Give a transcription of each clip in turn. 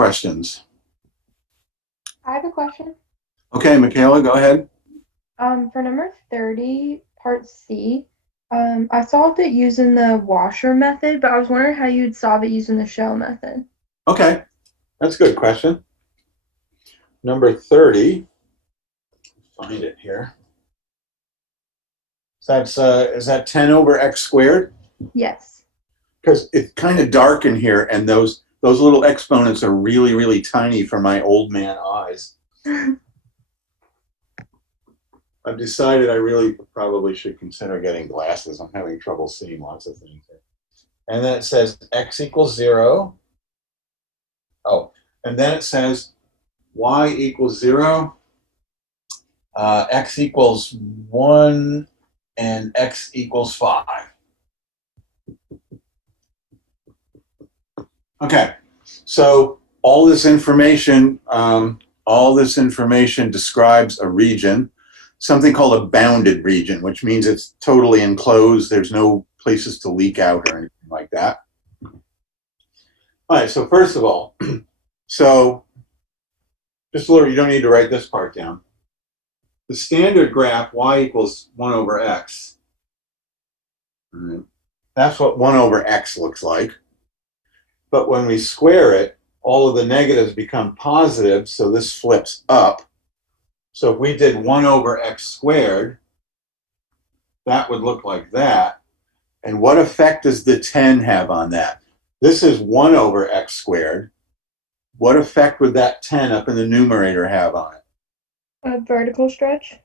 questions? I have a question. Okay, Michaela, go ahead. For number 30, part C, I solved it using the washer method, but I was wondering how you'd solve it using the shell method. Okay, that's a good question. Number 30, find it here. So that's, is that 10 over x squared? Yes. Because it's kind of dark in here, and those little exponents are really, really tiny for my old man eyes. I've decided I really probably should consider getting glasses. I'm having trouble seeing lots of things here. And then it says x equals 0. Oh, and then it says y equals 0, x equals 1, and x equals 5. Okay, so all this information describes a region, something called a bounded region, which means it's totally enclosed. There's no places to leak out or anything like that. All right, so first of all, so just a little, you don't need to write this part down. The standard graph, y equals 1 over x, that's what 1 over x looks like. But when we square it, all of the negatives become positive, so this flips up. So if we did 1 over x squared, that would look like that. And what effect does the 10 have on that? This is 1 over x squared. What effect would that 10 up in the numerator have on it? A vertical stretch?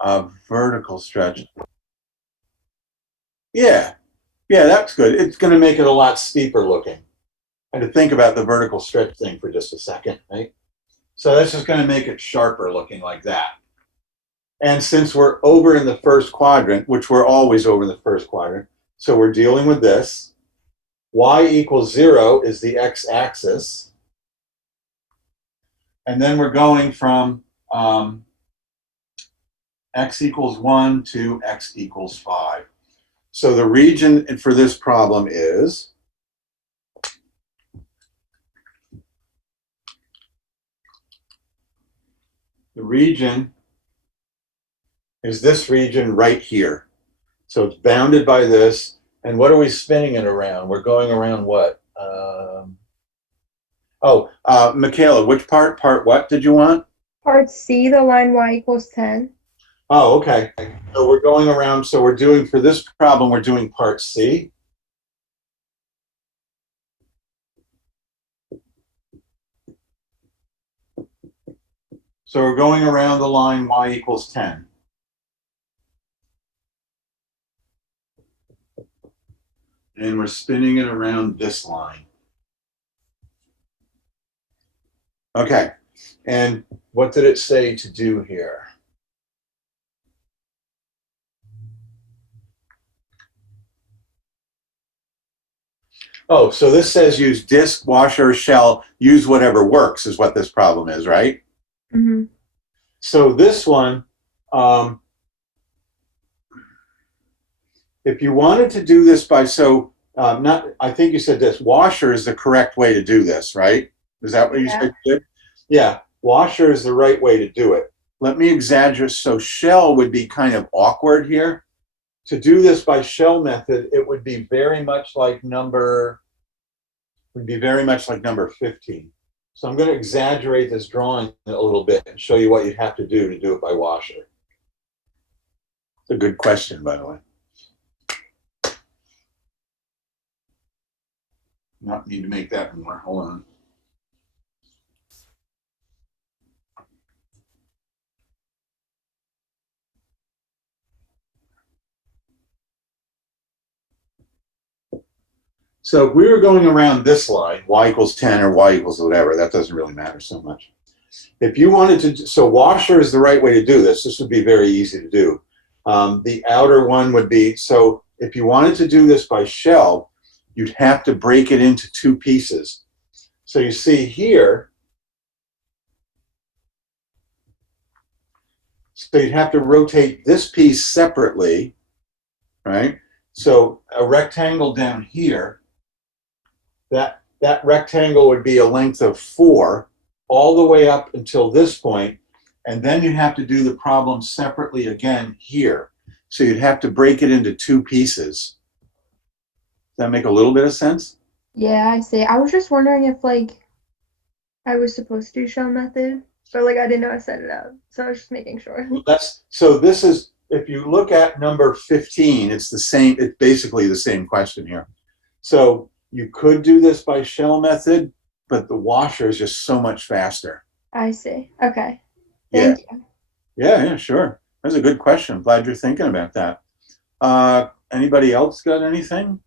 A vertical stretch. Yeah, that's good. It's going to make it a lot steeper looking. And to think about the vertical stretch thing for just a second, right? So this is going to make it sharper looking like that. And since we're over in the first quadrant, which we're always over in the first quadrant, so we're dealing with this. Y equals 0 is the x-axis. And then we're going from x equals 1 to x equals 5. So the region for this problem is this region right here. So it's bounded by this. And what are we spinning it around? We're going around what? Michaela, which part? Part what did you want? Part C, the line y equals 10. Oh, okay. So we're going around. So we're doing, for this problem, we're doing part C. So we're going around the line y equals 10. And we're spinning it around this line. Okay. And what did it say to do here? Oh, so this says use disc, washer, shell, use whatever works is what this problem is, right? Mm-hmm. So this one, if you wanted to do this by, I think you said this, washer is the correct way to do this, right? Is that what you said? Yeah, washer is the right way to do it. Let me exaggerate. So shell would be kind of awkward here. To do this by shell method, it would be very much like number 15. So I'm going to exaggerate this drawing a little bit and show you what you'd have to do it by washer. It's a good question, by the way. Not need to make that more. Hold on. So if we were going around this line, y equals 10 or y equals whatever, that doesn't really matter so much. If you wanted to, so washer is the right way to do this. This would be very easy to do. The outer one would be, so if you wanted to do this by shell, you'd have to break it into two pieces. So you see here, so you'd have to rotate this piece separately, right? So a rectangle down here, that that rectangle would be a length of 4 all the way up until this point, and then you have to do the problem separately again here. So you'd have to break it into 2 pieces. Does that make a little bit of sense? Yeah, I see. I was just wondering if like I was supposed to do shell method, but like I didn't know I set it up. So I was just making sure. So this is, if you look at number 15, it's the same, it's basically the same question here. So you could do this by shell method, but the washer is just so much faster. I see. Okay. Yeah. Thank you. Yeah, sure. That's a good question. Glad you're thinking about that. Anybody else got anything?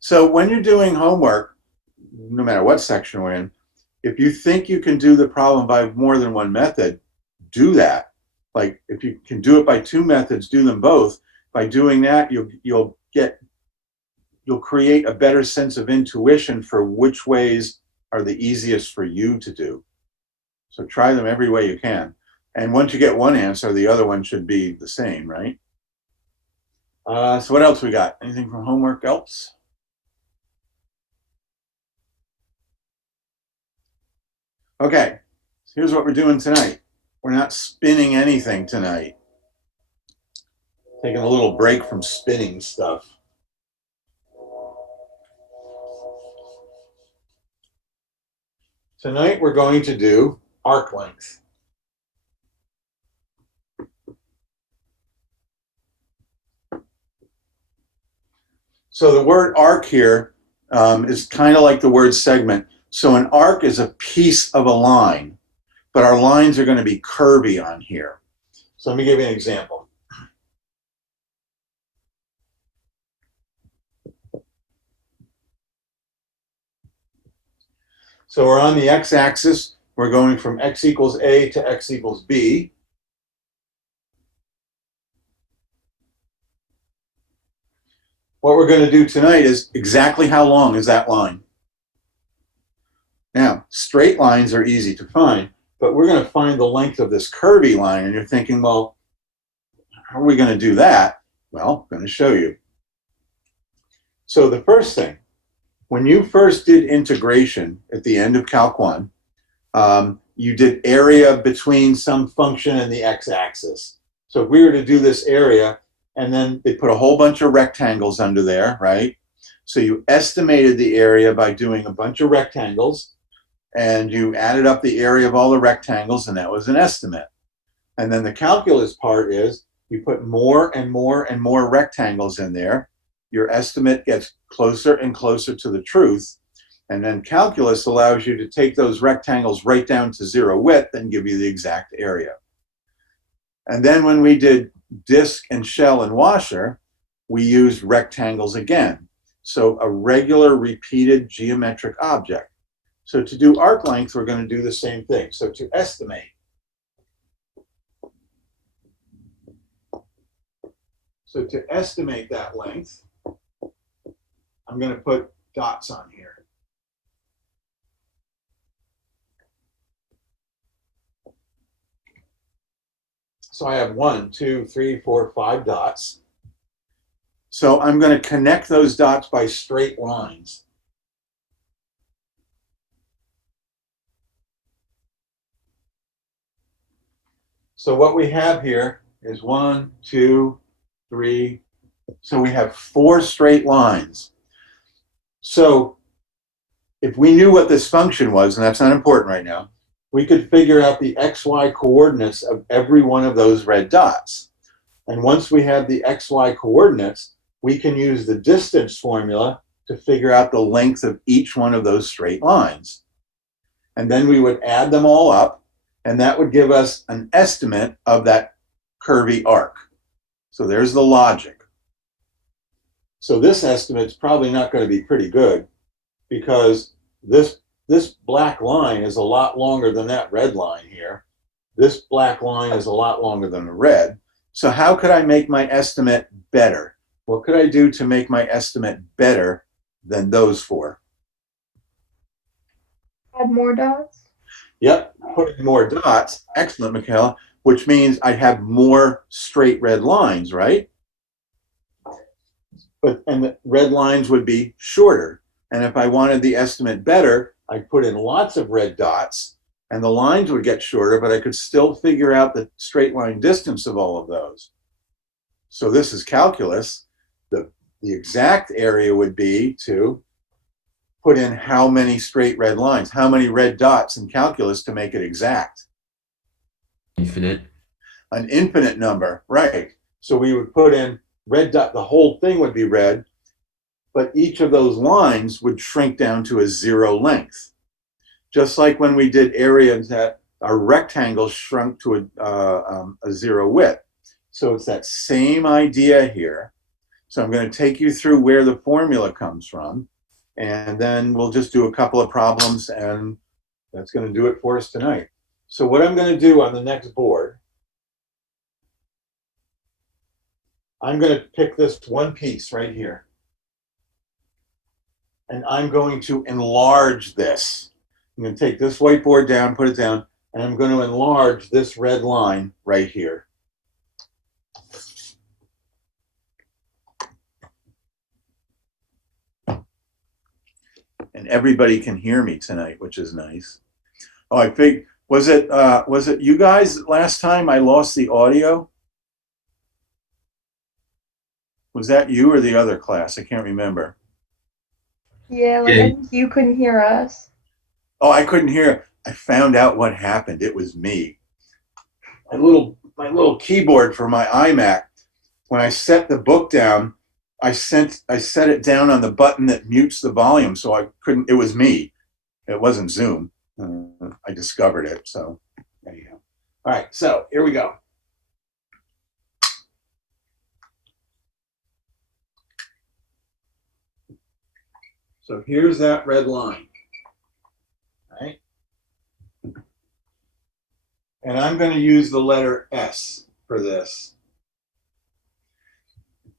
So when you're doing homework, no matter what section we're in, if you think you can do the problem by more than one method, do that. Like if you can do it by 2 methods, do them both. By doing that, you'll create a better sense of intuition for which ways are the easiest for you to do. So try them every way you can. And once you get one answer, the other one should be the same, right? So what else we got? Anything from homework else? Okay, here's what we're doing tonight. We're not spinning anything tonight. Taking a little break from spinning stuff. Tonight we're going to do arc length. So the word arc here is kind of like the word segment. So an arc is a piece of a line, but our lines are going to be curvy on here. So let me give you an example. So we're on the x-axis. We're going from x equals a to x equals b. What we're going to do tonight is exactly how long is that line. Now, straight lines are easy to find, but we're going to find the length of this curvy line. And you're thinking, well, how are we going to do that? Well, I'm going to show you. So the first thing, when you first did integration at the end of Calc 1, you did area between some function and the x-axis. So if we were to do this area, and then they put a whole bunch of rectangles under there, right? So you estimated the area by doing a bunch of rectangles, and you added up the area of all the rectangles, and that was an estimate. And then the calculus part is you put more and more and more rectangles in there. Your estimate gets closer and closer to the truth. And then calculus allows you to take those rectangles right down to 0 width and give you the exact area. And then when we did disc and shell and washer, we used rectangles again. So a regular repeated geometric object. So to do arc length, we're going to do the same thing. So to estimate. So to estimate that length, I'm going to put dots on here. So I have 1, 2, 3, 4, 5 dots. So I'm going to connect those dots by straight lines. So what we have here is 1, 2, 3. So we have 4 straight lines. So if we knew what this function was, and that's not important right now, we could figure out the xy coordinates of every one of those red dots. And once we have the xy coordinates, we can use the distance formula to figure out the length of each one of those straight lines. And then we would add them all up, and that would give us an estimate of that curvy arc. So there's the logic. So this estimate's probably not going to be pretty good, because this black line is a lot longer than that red line here. This black line is a lot longer than the red. So how could I make my estimate better? What could I do to make my estimate better than those 4? Add more dots. Yep, putting more dots. Excellent, Michaela. Which means I have more straight red lines, right? And the red lines would be shorter. And if I wanted the estimate better, I'd put in lots of red dots and the lines would get shorter, but I could still figure out the straight line distance of all of those. So this is calculus. The exact area would be to put in how many straight red lines, how many red dots in calculus to make it exact. Infinite. An infinite number, right? So we would put in red dot, the whole thing would be red, but each of those lines would shrink down to a 0 length. Just like when we did areas that our rectangles shrunk to a 0 width. So it's that same idea here. So I'm going to take you through where the formula comes from, and then we'll just do a couple of problems, and that's going to do it for us tonight. So what I'm going to do on the next board, I'm going to pick this one piece right here, and I'm going to enlarge this. I'm going to take this whiteboard down, put it down, and I'm going to enlarge this red line right here. And everybody can hear me tonight, which is nice. Oh, I think, was it you guys last time I lost the audio? Was that you or the other class? I can't remember. Yeah, like I think you couldn't hear us. Oh, I couldn't hear. I found out what happened. It was me. My little keyboard for my iMac, when I set the book down, I set it down on the button that mutes the volume, so I couldn't. It was me. It wasn't Zoom. I discovered it. So there you go. All right. So here we go. So here's that red line. All right. And I'm going to use the letter S for this.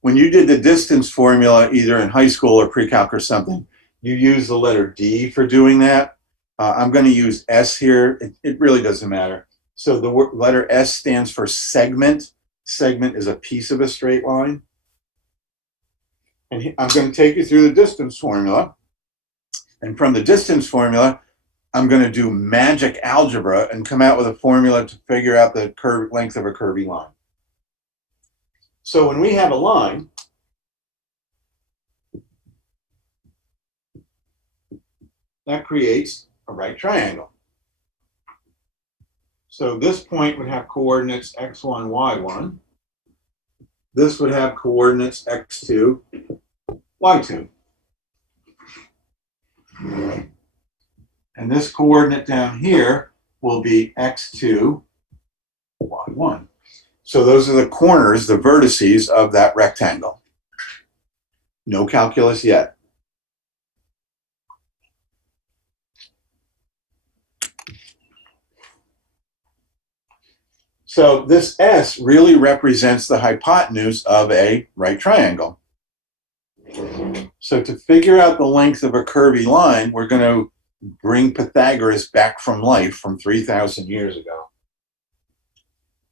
When you did the distance formula, either in high school or pre-calc or something, you use the letter D for doing that. I'm going to use S here. It really doesn't matter. So the letter S stands for segment. Segment is a piece of a straight line. And I'm going to take you through the distance formula. And from the distance formula, I'm going to do magic algebra and come out with a formula to figure out the length of a curvy line. So when we have a line, that creates a right triangle. So this point would have coordinates x1, y1. This would have coordinates x2, y2. And this coordinate down here will be x2, y1. So those are the corners, the vertices of that rectangle. No calculus yet. So this S really represents the hypotenuse of a right triangle. So to figure out the length of a curvy line, we're going to bring Pythagoras back from life from 3,000 years ago.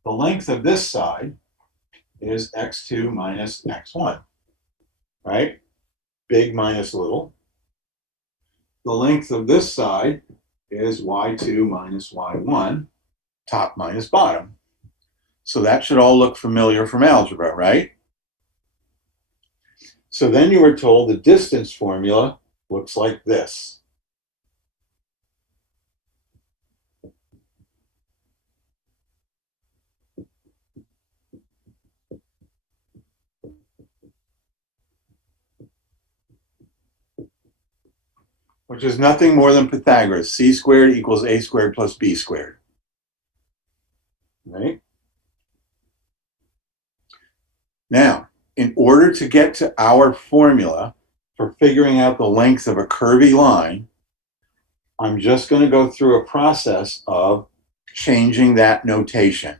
The length of this side is x2 minus x1, right? Big minus little. The length of this side is y2 minus y1, top minus bottom. So that should all look familiar from algebra, right? So then you were told the distance formula looks like this. Which is nothing more than Pythagoras. C squared equals a squared plus b squared. Right? Now, in order to get to our formula for figuring out the length of a curvy line, I'm just going to go through a process of changing that notation.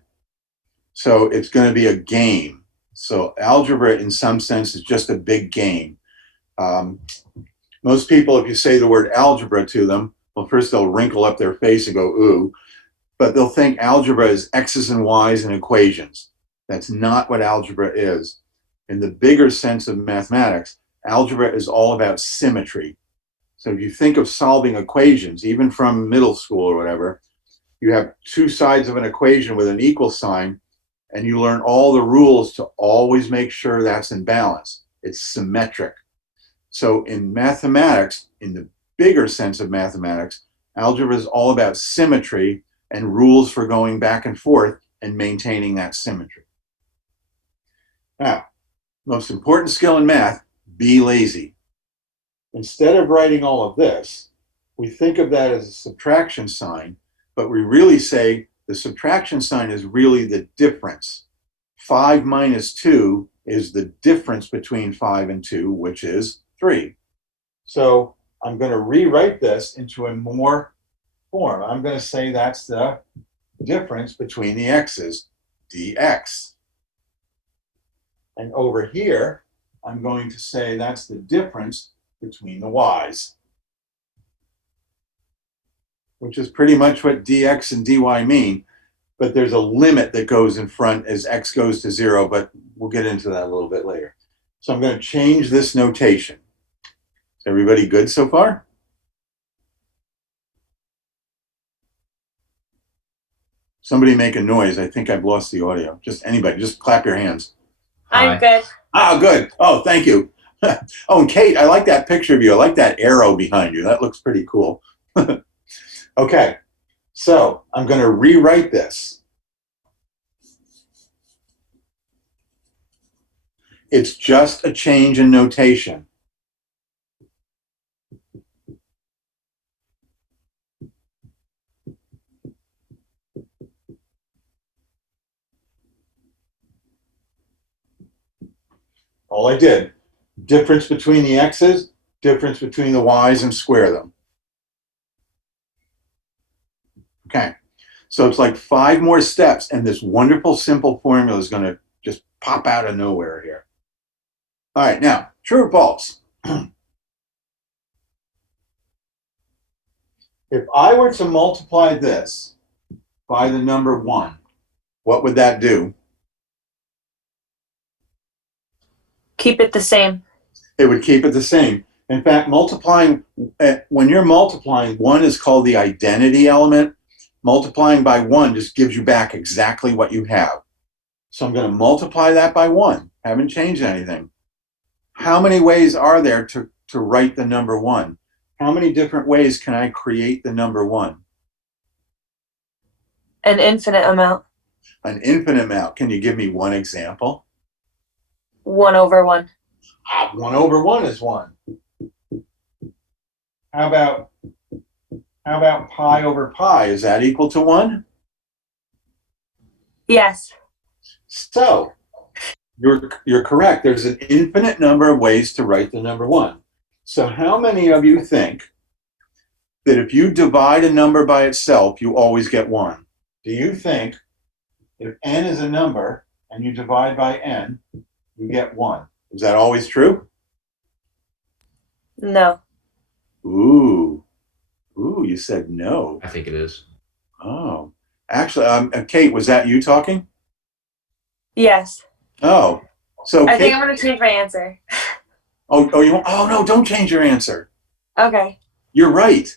So it's going to be a game. So algebra, in some sense, is just a big game. Most people, if you say the word algebra to them, well, first they'll wrinkle up their face and go, ooh, but they'll think algebra is X's and Y's and equations. That's not what algebra is. In the bigger sense of mathematics, algebra is all about symmetry. So if you think of solving equations, even from middle school or whatever, you have two sides of an equation with an equal sign, and you learn all the rules to always make sure that's in balance. It's symmetric. So in mathematics, in the bigger sense of mathematics, algebra is all about symmetry and rules for going back and forth and maintaining that symmetry. Now, most important skill in math, be lazy. Instead of writing all of this, we think of that as a subtraction sign, but we really say the subtraction sign is really the difference. 5 minus 2 is the difference between 5 and 2, which is 3. So I'm going to rewrite this into a more form. I'm going to say that's the difference between the x's, dx. And over here, I'm going to say that's the difference between the y's, which is pretty much what dx and dy mean, but there's a limit that goes in front as x goes to 0, but we'll get into that a little bit later. So I'm going to change this notation. Everybody good so far? Somebody make a noise. I think I've lost the audio. Just anybody, just clap your hands. Hi. I'm good. Ah, good. Oh, thank you. Oh, and Kate, I like that picture of you. I like that arrow behind you. That looks pretty cool. Okay, so I'm going to rewrite this. It's just a change in notation. All I did, difference between the x's, difference between the y's, and square them. Okay, so it's like 5 more steps, and this wonderful simple formula is going to just pop out of nowhere here. All right, now, true or false? If I were to multiply this by the number 1, what would that do? Keep it the same. It would keep it the same. In fact, multiplying, when you're multiplying, 1 is called the identity element. Multiplying by 1 just gives you back exactly what you have. So I'm going to multiply that by 1. Haven't changed anything. How many ways are there to write the number 1? How many different ways can I create the number 1? An infinite amount. An infinite amount. Can you give me one example? 1 over 1. 1 over 1 is 1. How about pi over pi? Is that equal to 1? Yes. So you're correct. There's an infinite number of ways to write the number 1. So how many of you think that if you divide a number by itself, you always get 1? Do you think if n is a number and you divide by n, you get 1? Is that always true? No. Ooh, you said no. I think it is. Oh, actually, Kate, was that you talking? Yes. Oh, so I Kate, think I'm going to change my answer. oh, no, don't change your answer. Okay. You're right.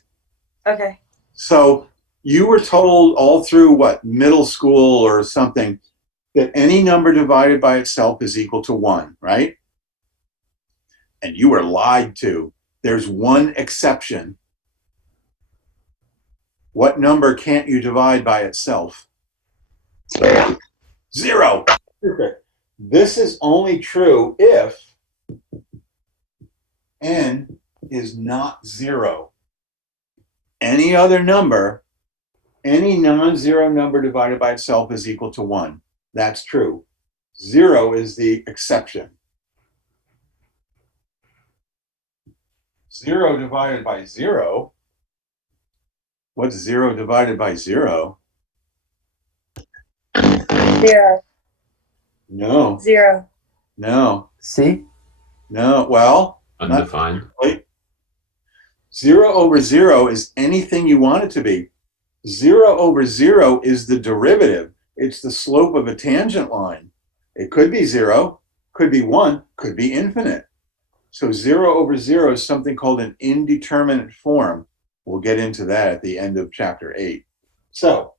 Okay. So you were told all through what, middle school or something, that any number divided by itself is equal to 1, right? And you were lied to. There's one exception. What number can't you divide by itself? 0. Perfect. This is only true if n is not 0. Any other number, any non-zero number divided by itself is equal to 1. That's true. 0 is the exception. 0 divided by 0. What's 0 divided by 0? 0. No, 0. no, See? no. Well, Undefined. wait. 0 over 0 is anything you want it to be. 0 over 0 is the derivative. It's the slope of a tangent line. It could be 0, could be 1, could be infinite. So 0 over 0 is something called an indeterminate form. We'll get into that at the end of chapter 8. So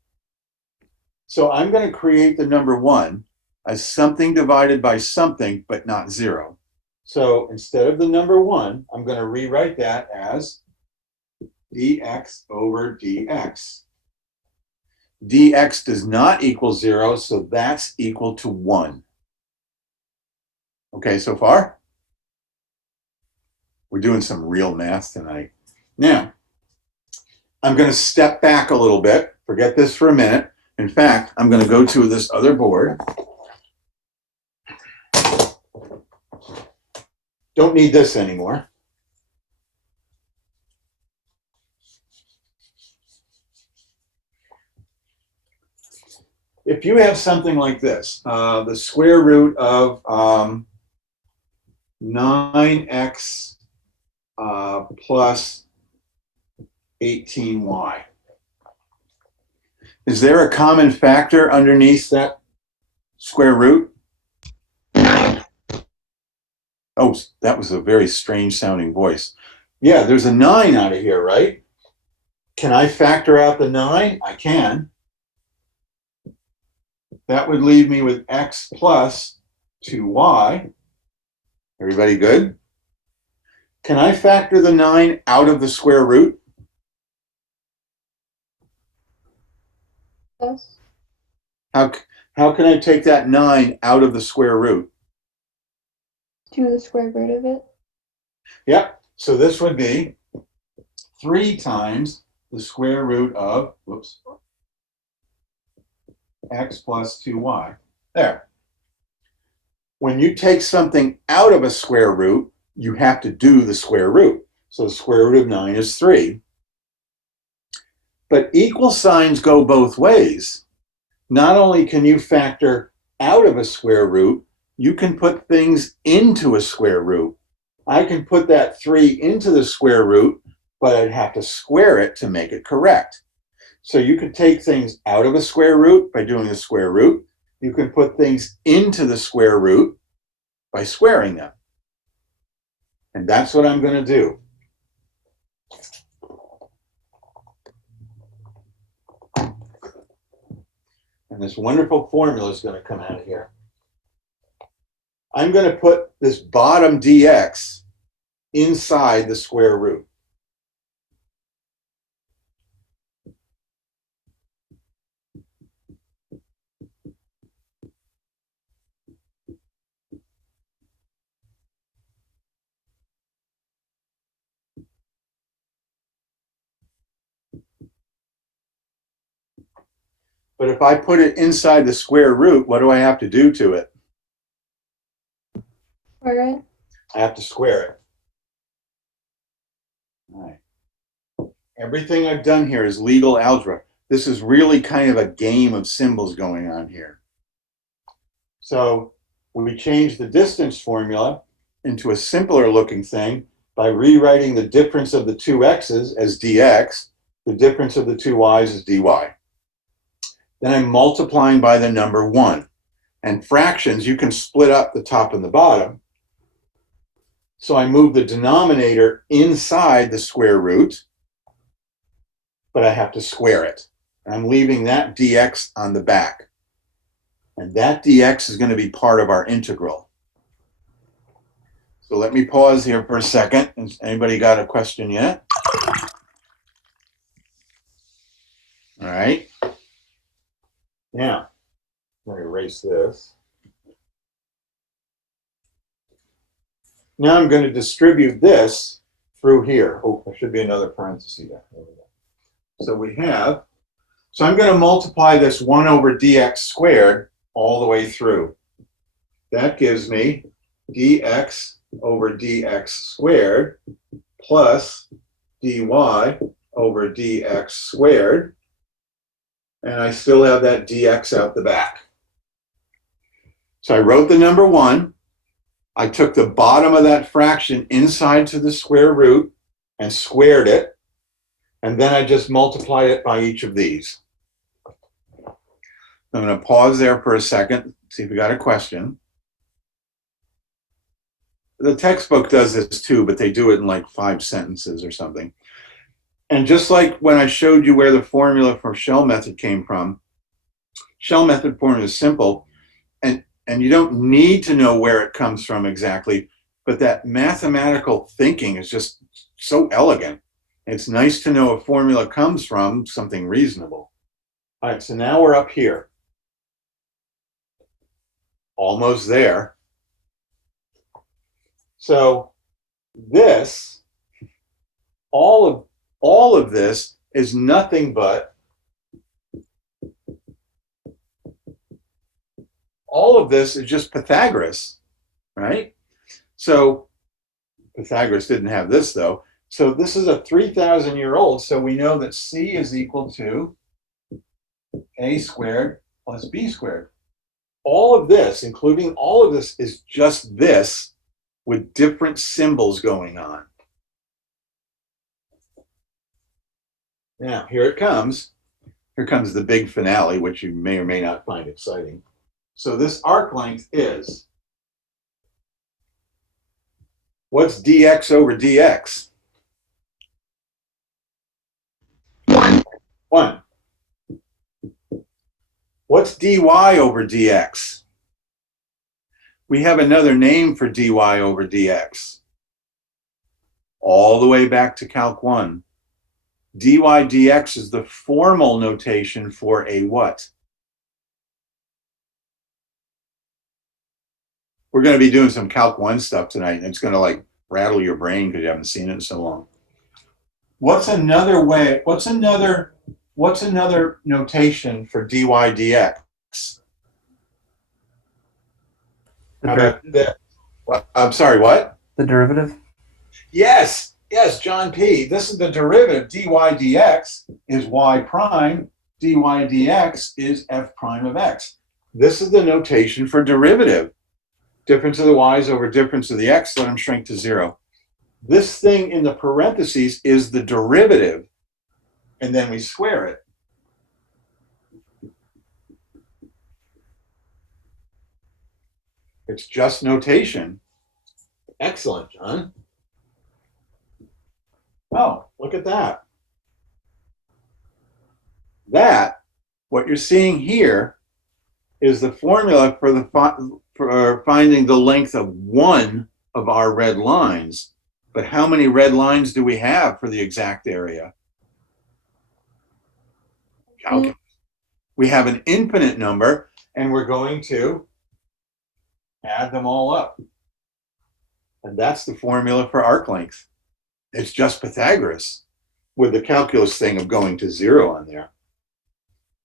I'm going to create the number 1 as something divided by something, but not 0. So instead of the number 1, I'm going to rewrite that as dx over dx. Dx does not equal 0, so that's equal to 1. Okay, so far? We're doing some real math tonight. Now, I'm going to step back a little bit. Forget this for a minute. In fact, I'm going to go to this other board. Don't need this anymore. If you have something like this, the square root of 9x plus 18y. Is there a common factor underneath that square root? Oh, that was a very strange sounding voice. Yeah, there's a 9 out of here, right? Can I factor out the 9? I can. That would leave me with x plus 2y. Everybody good? Can I factor the 9 out of the square root? Yes. How can I take that 9 out of the square root? 2 the square root of it. Yep. So this would be 3 times the square root of, whoops, x plus 2y. There. When you take something out of a square root, you have to do the square root. So the square root of 9 is 3. But equal signs go both ways. Not only can you factor out of a square root, you can put things into a square root. I can put that 3 into the square root, but I'd have to square it to make it correct. So you could take things out of a square root by doing the square root. You can put things into the square root by squaring them. And that's what I'm going to do. And this wonderful formula is going to come out of here. I'm going to put this bottom dx inside the square root. But if I put it inside the square root, what do I have to do to it? Square it. I have to square it. All right. Everything I've done here is legal algebra. This is really kind of a game of symbols going on here. So we change the distance formula into a simpler looking thing by rewriting the difference of the two x's as dx, the difference of the two y's as dy. Then I'm multiplying by the number 1. And fractions, you can split up the top and the bottom. So I move the denominator inside the square root, but I have to square it. And I'm leaving that dx on the back. And that dx is going to be part of our integral. So let me pause here for a second. Has anybody got a question yet? All right. Now, I'm going to erase this. Now I'm going to distribute this through here. Oh, there should be another parenthesis there. There we go. So I'm going to multiply this 1 over dx squared all the way through. That gives me dx over dx squared plus dy over dx squared. And I still have that dx out the back. So I wrote the number 1. I took the bottom of that fraction inside to the square root and squared it. And then I just multiplied it by each of these. I'm going to pause there for a second, see if we got a question. the textbook does this too, but they do it in like 5 sentences or something. And just like when I showed you where the formula for shell method came from, shell method formula is simple, and you don't need to know where it comes from exactly, but that mathematical thinking is just so elegant. It's nice to know a formula comes from something reasonable. All right, so now we're up here. Almost there. So this, all of this is nothing but, all of this is just Pythagoras, right? So Pythagoras didn't have this though. So this is a 3,000-year-old. So we know that C is equal to A squared plus B squared. All of this, including all of this, is just this with different symbols going on. Now, here it comes. Here comes the big finale, which you may or may not find exciting. So this arc length is, what's dx over dx? 1. What's dy over dx? We have another name for dy over dx. All the way back to Calc 1. dy dx is the formal notation for a what? We're going to be doing some Calc 1 stuff tonight, and it's going to like rattle your brain because you haven't seen it in so long. What's another way? What's another notation for dy dx? How about that? I'm sorry, what? The derivative? Yes, John P. This is the derivative. Dy dx is y prime. Dy dx is f prime of x. This is the notation for derivative. Difference of the y's over difference of the x, let them shrink to 0. This thing in the parentheses is the derivative, and then we square it. It's just notation. Excellent, John. Oh, look at that. That, what you're seeing here, is the formula for finding the length of one of our red lines. But how many red lines do we have for the exact area? Calculus. We have an infinite number, and we're going to add them all up. And that's the formula for arc length. It's just Pythagoras with the calculus thing of going to 0 on there.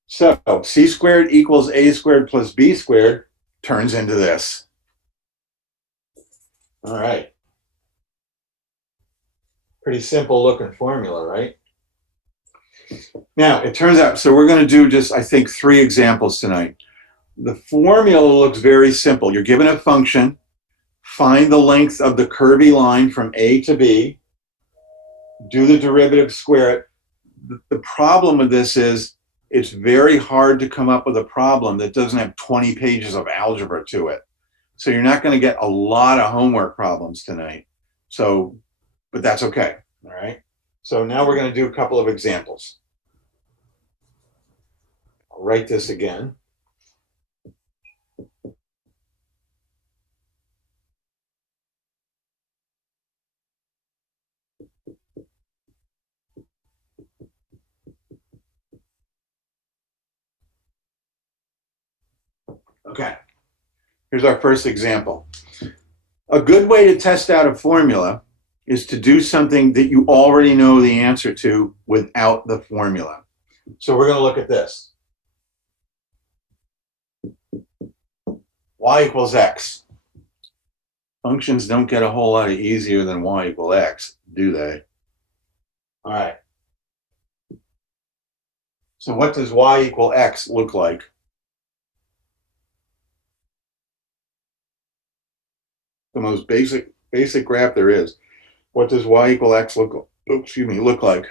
So c squared equals a squared plus b squared turns into this. All right. Pretty simple looking formula, right? Now, it turns out, so we're going to do just, I think, 3 examples tonight. The formula looks very simple. You're given a function, find the length of the curvy line from A to B, do the derivative, square it. The problem with this is it's very hard to come up with a problem that doesn't have 20 pages of algebra to it. So you're not going to get a lot of homework problems tonight. So, but that's okay, all right? So now we're going to do a couple of examples. I'll write this again. Okay, here's our first example. A good way to test out a formula is to do something that you already know the answer to without the formula. So we're going to look at this. Y equals x. Functions don't get a whole lot easier than y equal x, do they? All right. So what does y equal x look like? The most basic graph there is. What does y equal x look like?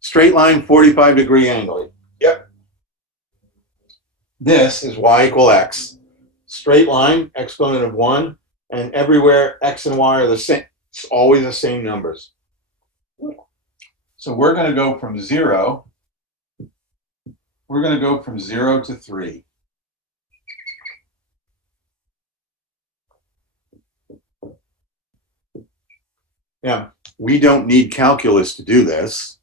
Straight line, 45-degree angle. Yep. This is y equal x. Straight line, exponent of 1, And everywhere x and y are the same. It's always the same numbers. So we're going to go from 0. We're going to go from 0 to 3. Yeah, we don't need calculus to do this.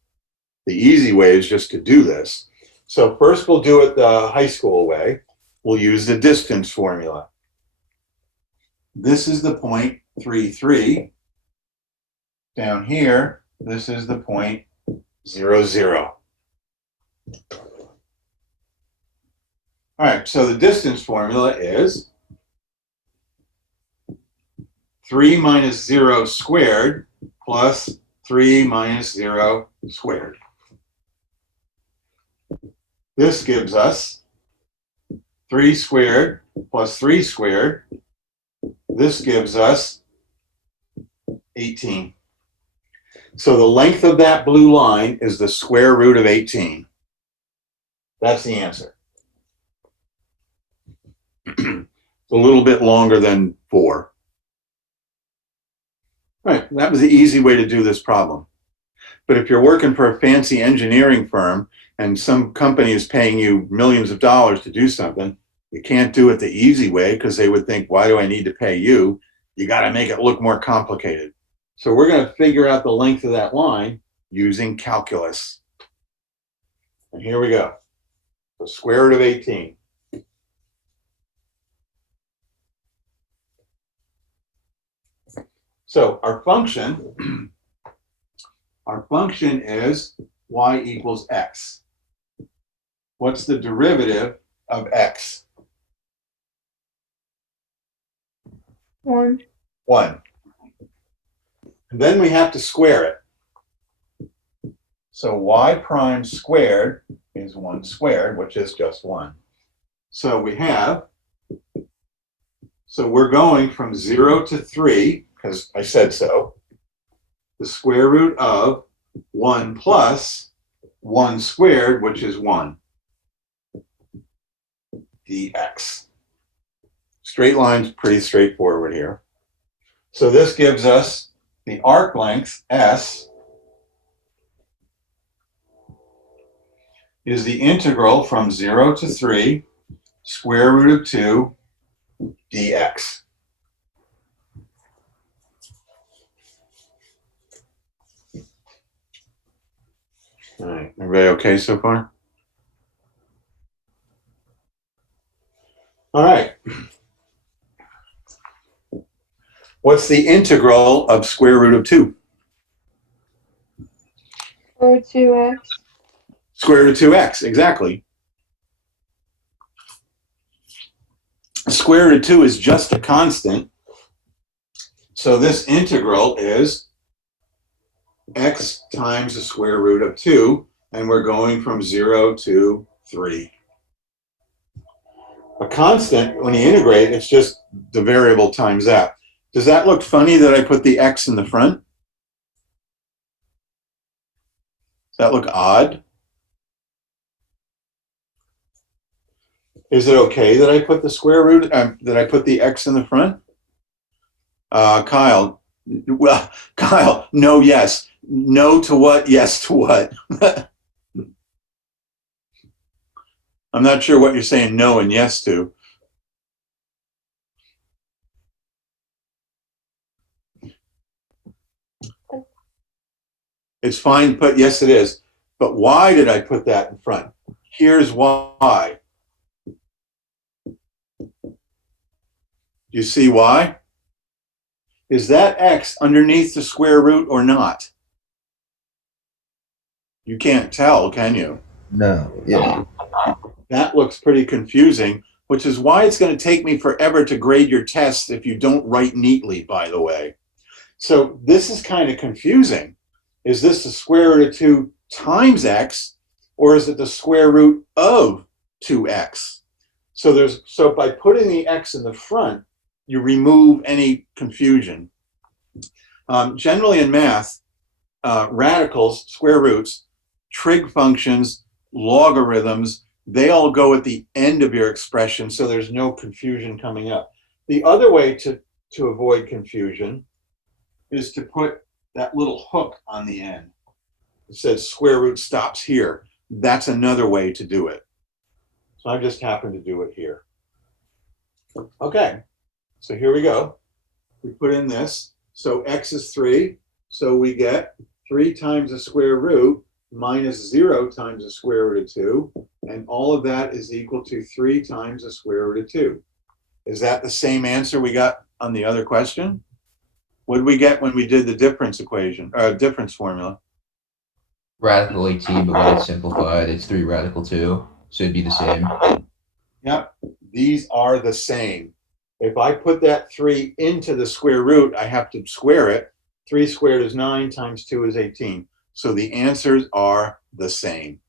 The easy way is just to do this. So first we'll do it the high school way. We'll use the distance formula. This is the point 3, 3. Down here, this is the point 0, 0. All right, so the distance formula is 3 minus 0 squared plus 3 minus 0 squared. This gives us 3 squared plus 3 squared. This gives us 18. So the length of that blue line is the square root of 18. That's the answer. It's a little bit longer than 4. Right, that was the easy way to do this problem. But if you're working for a fancy engineering firm and some company is paying you millions of dollars to do something, you can't do it the easy way because they would think, why do I need to pay you? You got to make it look more complicated. So we're going to figure out the length of that line using calculus. And here we go. The square root of 18. So our function is y equals x. What's the derivative of x? 1. 1. And then we have to square it. So y prime squared is 1 squared, which is just 1. So we're going from 0 to 3, because I said so. The square root of 1 plus 1 squared, which is 1, dx. Straight line's pretty straightforward here. So this gives us the arc length, S, is the integral from 0 to 3, square root of 2, dx. All right, everybody okay so far? All right. What's the integral of square root of 2? Or 2x. Square root of 2x, exactly. Square root of 2 is just a constant. So this integral is x times the square root of 2, and we're going from 0 to 3. A constant, when you integrate, it's just the variable times that. Does that look funny that I put the x in the front? Does that look odd? Is it okay that I put the square root, that I put the x in the front? Kyle, well, Kyle, no, yes. No to what? Yes to what? I'm not sure what you're saying no and yes to. It's fine, but yes, it is. But why did I put that in front? Here's why. You see why? Is that x underneath the square root or not? You can't tell, can you? No, yeah. That looks pretty confusing, which is why it's going to take me forever to grade your test if you don't write neatly, by the way. So this is kind of confusing. Is this the square root of 2 times x, or is it the square root of 2x? So by putting the x in the front, you remove any confusion. Generally in math, radicals, square roots, trig functions, logarithms, they all go at the end of your expression, so there's no confusion coming up. The other way to to avoid confusion, is to put that little hook on the end. It says square root stops here. That's another way to do it. So I just happened to do it here. Okay, so here we go. We put in this. So x is 3. So we get 3 times the square root minus 0 times the square root of 2. And all of that is equal to 3 times the square root of 2. Is that the same answer we got on the other question? What did we get when we did the difference equation, difference formula? Radical 18, but when it's simplified, it's 3 radical 2. So it'd be the same. Yep, these are the same. If I put that 3 into the square root, I have to square it. 3 squared is 9 times 2 is 18. So the answers are the same.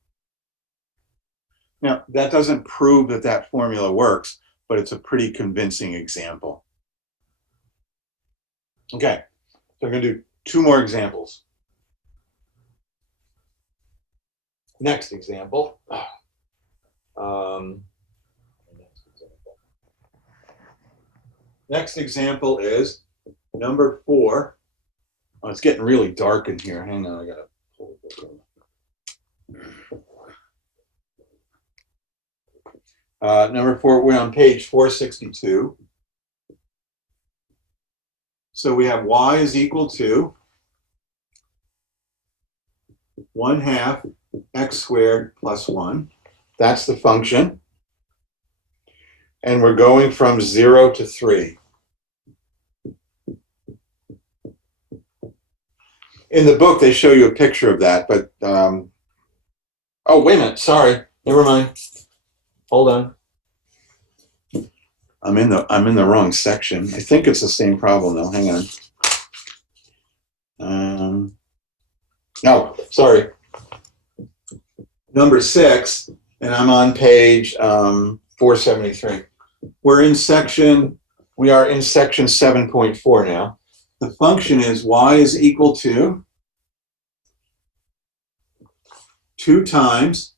Now, that doesn't prove that that formula works, but it's a pretty convincing example. Okay, so I'm going to do 2 more examples. Next example. Next example is number 4. Oh, it's getting really dark in here. Hang on, I gotta pull it. Number 4, we're on page 462. So we have y is equal to 1/2 x squared plus 1. That's the function. And we're going from 0 to 3. In the book, they show you a picture of that, but, oh, wait a minute, sorry, never mind. Hold on. I'm in the wrong section. I think it's the same problem though, hang on. No, sorry. Number 6, and I'm on page 473. We are in section 7.4 now. The function is y is equal to 2 times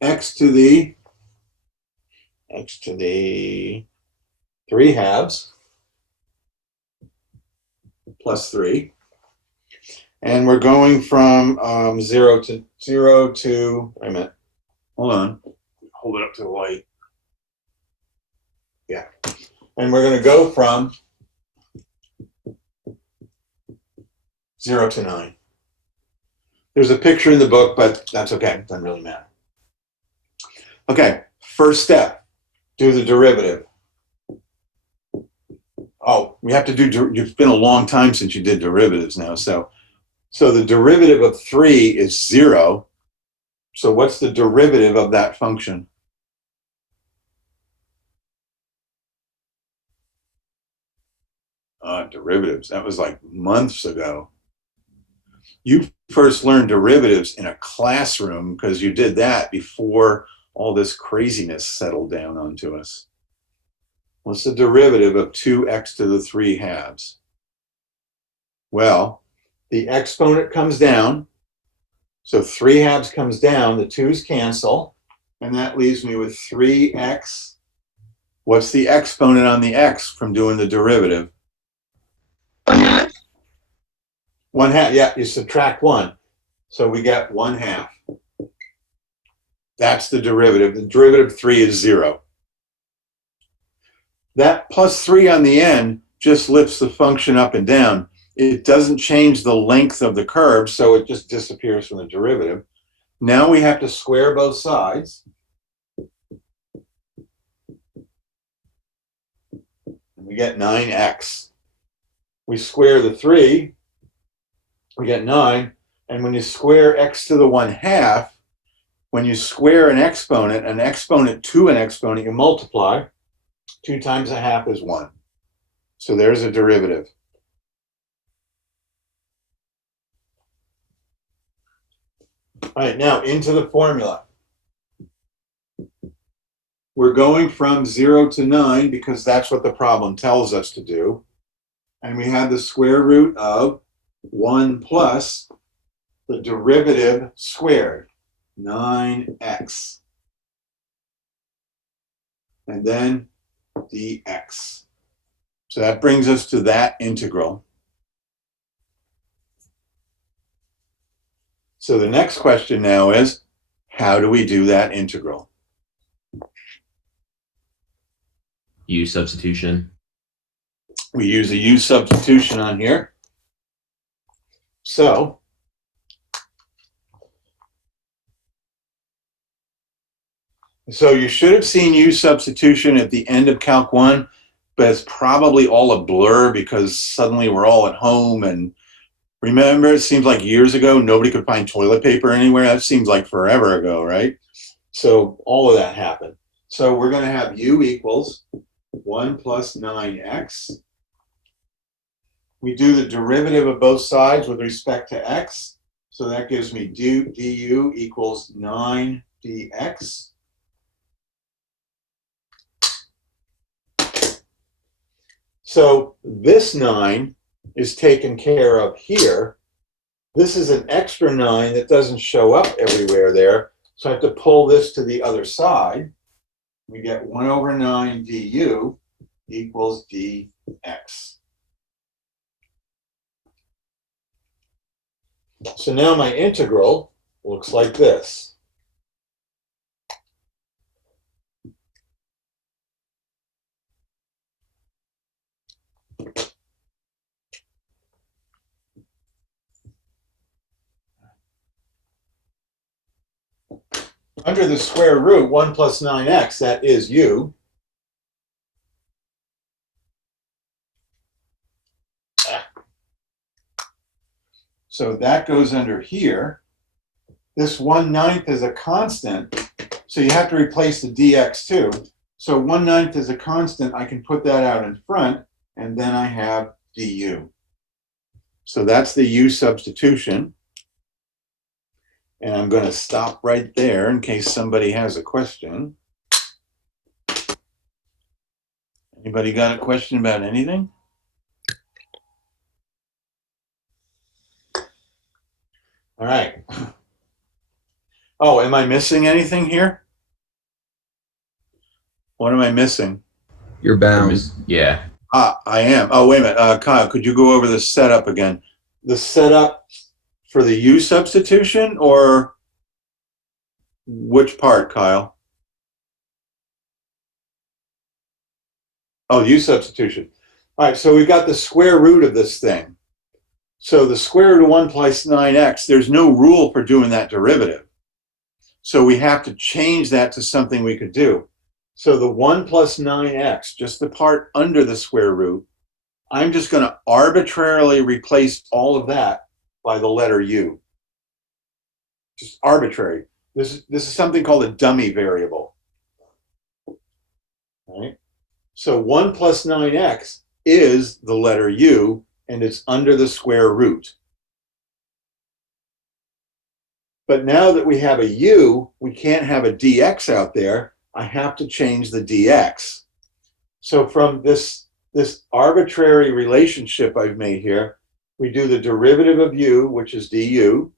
x to the 3/2 plus 3. And we're going from 0 to, wait a minute, hold on, hold it up to the light. Yeah, and we're going to go from 0 to 9. There's a picture in the book, but that's okay, it doesn't really matter. Okay, first step, do the derivative. Oh, we have to do, it's been a long time since you did derivatives now, so the derivative of 3 is 0. So what's the derivative of that function? Derivatives, that was like months ago. You first learned derivatives in a classroom because you did that before all this craziness settled down onto us. What's the derivative of 2x to the 3/2? Well, the exponent comes down, so 3/2 comes down, the 2's cancel, and that leaves me with 3x. What's the exponent on the x from doing the derivative? 1/2, yeah, you subtract 1. So we get 1/2. That's the derivative. The derivative of 3 is 0. That plus 3 on the end just lifts the function up and down. It doesn't change the length of the curve, so it just disappears from the derivative. Now we have to square both sides. And we get 9x. We square the 3, we get 9. And when you square x to the 1/2, when you square an exponent to an exponent, you multiply. 2 times 1/2 is 1. So there's a derivative. All right, now into the formula. We're going from 0 to 9 because that's what the problem tells us to do. And we have the square root of 1 plus the derivative squared, 9x. And then dx. So that brings us to that integral. So the next question now is, how do we do that integral? U substitution. We use a U substitution on here. So you should have seen U substitution at the end of Calc 1, but it's probably all a blur because suddenly we're all at home. And remember, it seems like years ago, nobody could find toilet paper anywhere. That seems like forever ago, right? So all of that happened. So we're going to have U equals 1 plus 9x. We do the derivative of both sides with respect to x. So that gives me du equals 9 dx. So this 9 is taken care of here. This is an extra 9 that doesn't show up everywhere there. So I have to pull this to the other side. We get 1 over 9 du equals dx. So now my integral looks like this. Under the square root, 1 plus 9x, that is u. So that goes under here. This 1/9 is a constant, so you have to replace the dx too. So 1/9 is a constant, I can put that out in front, and then I have du. So that's the u substitution. And I'm going to stop right there in case somebody has a question. Anybody got a question about anything? All right. Oh, am I missing anything here? What am I missing? You're bound. Yeah. I am. Oh, wait a minute. Kyle, could you go over the setup again? The setup for the U substitution, or which part, Kyle? Oh, U substitution. All right, so we've got the square root of this thing. So the square root of 1 plus 9x, there's no rule for doing that derivative. So we have to change that to something we could do. So the 1 plus 9x, just the part under the square root, I'm just going to arbitrarily replace all of that by the letter u. Just arbitrary. This is something called a dummy variable. All right? So 1 plus 9x is the letter u, and it's under the square root. But now that we have a u, we can't have a dx out there. I have to change the dx. So from this arbitrary relationship I've made here, we do the derivative of u, which is du,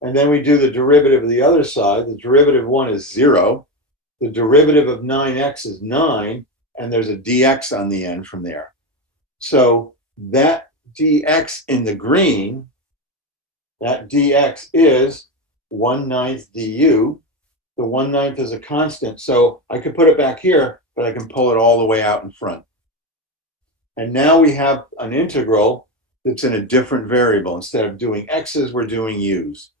and then we do the derivative of the other side. The derivative of 1 is 0. The derivative of 9x is 9, and there's a dx on the end from there. So that dx in the green, that dx is 1/9 du. The 1/9 is a constant, so I could put it back here, but I can pull it all the way out in front. And now we have an integral that's in a different variable. Instead of doing x's, we're doing u's.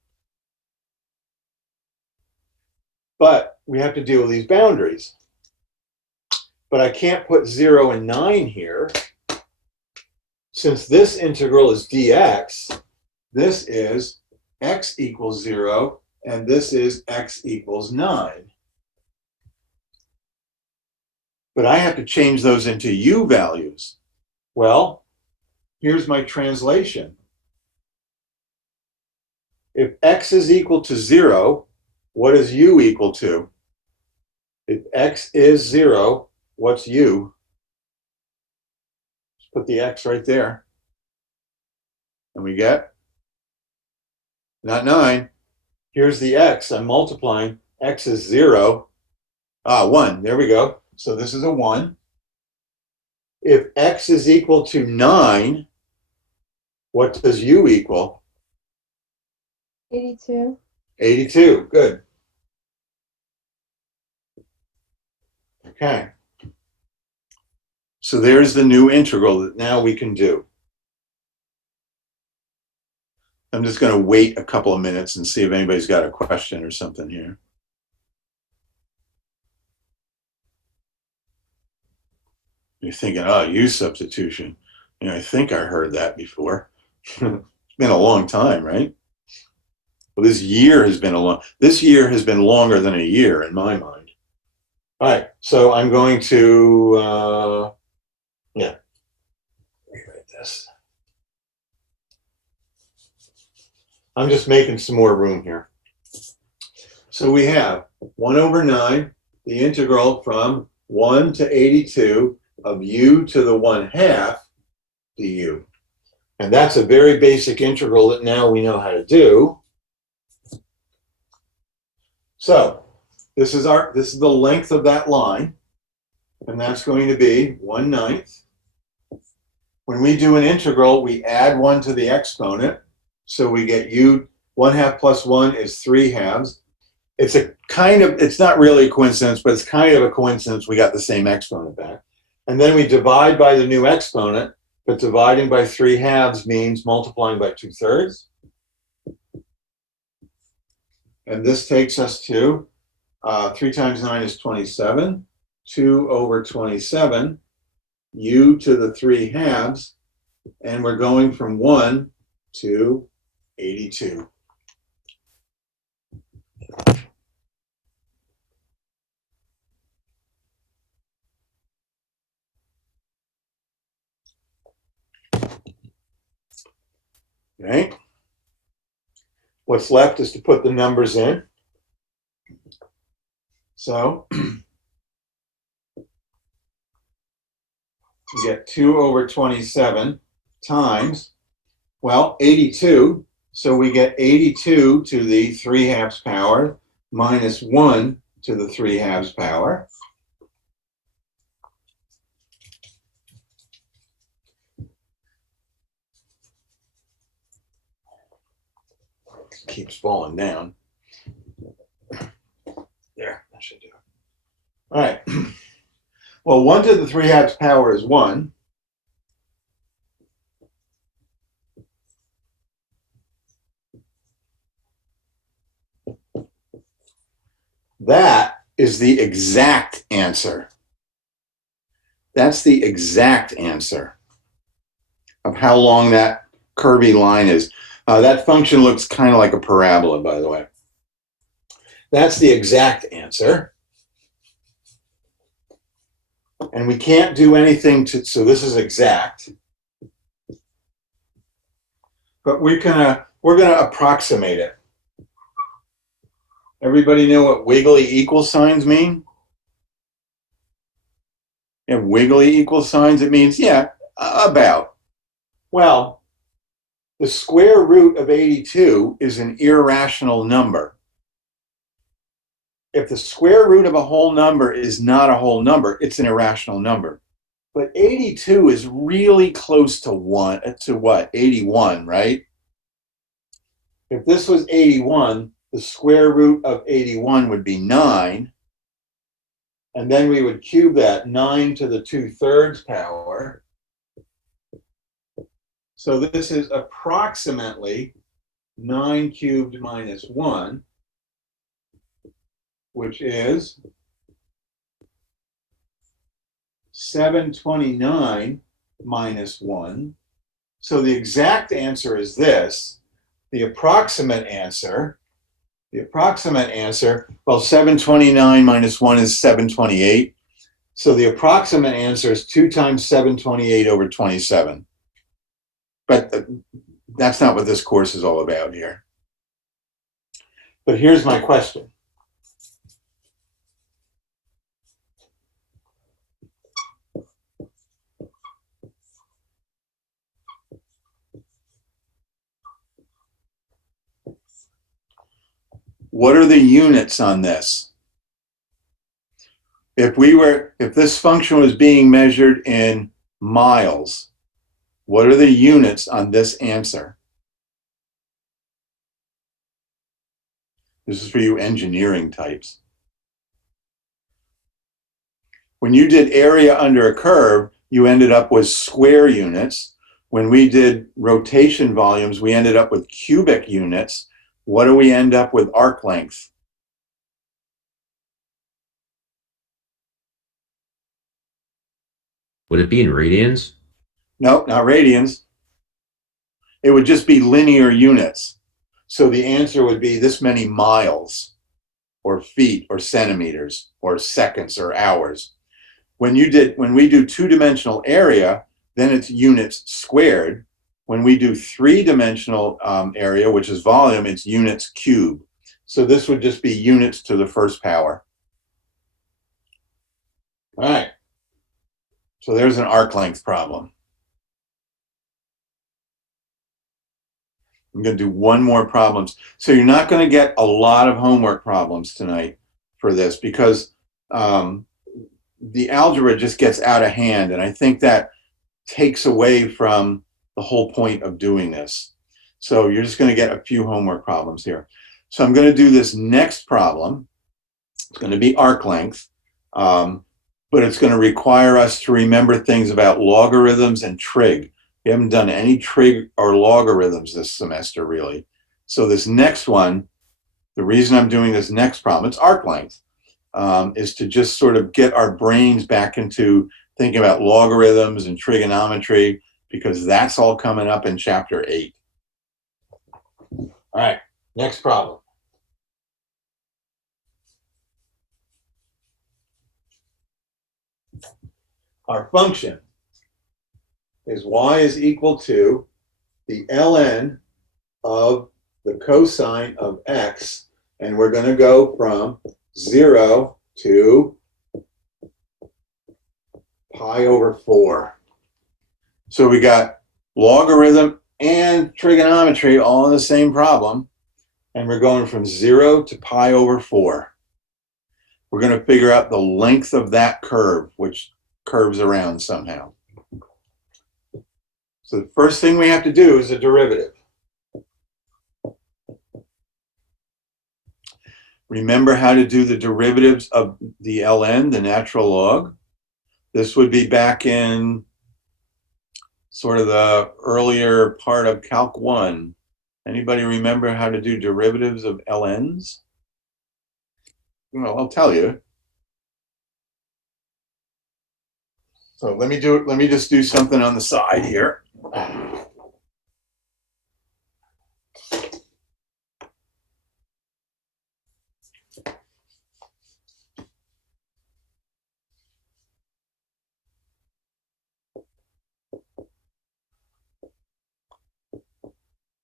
But we have to deal with these boundaries. But I can't put 0 and 9 here. Since this integral is dx, this is x equals 0, and this is x equals 9. But I have to change those into u values. Well, here's my translation. If x is equal to 0, what is u equal to? If x is 0, what's u? Just put the x right there. And we get, not 9. Here's the x. I'm multiplying. X is 0. 1. There we go. So this is a 1. if x is equal to 9, what does u equal? 82. 82. Good. Okay. So there's the new integral that now we can do. I'm just going to wait a couple of minutes and see if anybody's got a question or something here. You're thinking, oh, u substitution. You know, I think I heard that before. It's been a long time, right? Well, this year has been longer than a year in my mind. All right, so I'm going to, rewrite this. I'm just making some more room here. So we have 1 over 9, the integral from 1 to 82 of u to the 1/2 du. And that's a very basic integral that now we know how to do. So this is the length of that line, and that's going to be 1/9. When we do an integral, we add 1 to the exponent, so we get u 1/2 plus 1 is 3/2. It's not really a coincidence, but it's kind of a coincidence we got the same exponent back. And then we divide by the new exponent, but dividing by 3/2 means multiplying by 2/3. And this takes us to 3 times 9 is 27, 2 over 27, u to the 3/2, and we're going from 1 to 82. Okay. What's left is to put the numbers in. So we get 2 over 27 times, well, 82. So we get 82 to the 3/2 power minus 1 to the 3/2 power. Keeps falling down. There, that should do it. All right. Well, 1 to the 3/2 power is 1. That is the exact answer. That's the exact answer of how long that curvy line is. That function looks kind of like a parabola, by the way. That's the exact answer. And we can't do anything to, so this is exact. But we're gonna approximate it. Everybody know what wiggly equal signs mean? You have wiggly equal signs, it means, yeah, about. Well, the square root of 82 is an irrational number. If the square root of a whole number is not a whole number, it's an irrational number. But 82 is really close to what? 81, right? If this was 81, the square root of 81 would be 9. And then we would cube that, 9 to the 2/3 power. So this is approximately 9 cubed minus 1, which is 729 minus 1. So the exact answer is this. The approximate answer, well, 729 minus 1 is 728. So the approximate answer is 2 times 728 over 27. But that's not what this course is all about here. But here's my question. What are the units on this? If this function was being measured in miles. What are the units on this answer? This is for you engineering types. When you did area under a curve, you ended up with square units. When we did rotation volumes, we ended up with cubic units. What do we end up with arc length? Would it be in radians? No, not radians. It would just be linear units. So the answer would be this many miles, or feet, or centimeters, or seconds, or hours. When we do two-dimensional area, then it's units squared. When we do three-dimensional area, which is volume, it's units cubed. So this would just be units to the first power. All right. So there's an arc length problem. I'm going to do one more problem. So you're not going to get a lot of homework problems tonight for this because the algebra just gets out of hand. And I think that takes away from the whole point of doing this. So you're just going to get a few homework problems here. So I'm going to do this next problem. It's going to be arc length, but it's going to require us to remember things about logarithms and trig. We haven't done any trig or logarithms this semester, really. So this next one, the reason I'm doing this next problem, it's arc length, is to just sort of get our brains back into thinking about logarithms and trigonometry, because that's all coming up in chapter 8. All right, next problem. Our function is y is equal to the ln of the cosine of x, and we're going to go from 0 to pi over 4. So we got logarithm and trigonometry all in the same problem, and we're going from 0 to pi over 4. We're going to figure out the length of that curve, which curves around somehow. So the first thing we have to do is a derivative. Remember how to do the derivatives of the ln, the natural log. This would be back in sort of the earlier part of Calc 1. Anybody remember how to do derivatives of ln's? Well, I'll tell you. So let me just do something on the side here.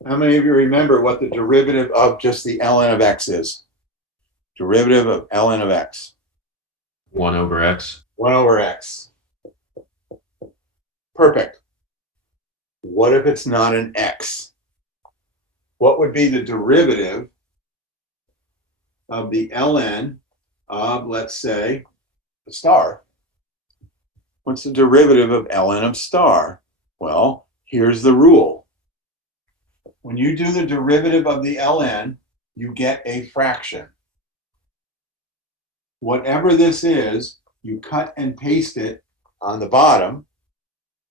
How many of you remember what the derivative of just the ln of x is? Derivative of ln of x. 1 over x. 1 over x. Perfect. What if it's not an x? What would be the derivative of the ln of, let's say, a star? What's the derivative of ln of star? Well, here's the rule. When you do the derivative of the ln, you get a fraction. Whatever this is, you cut and paste it on the bottom,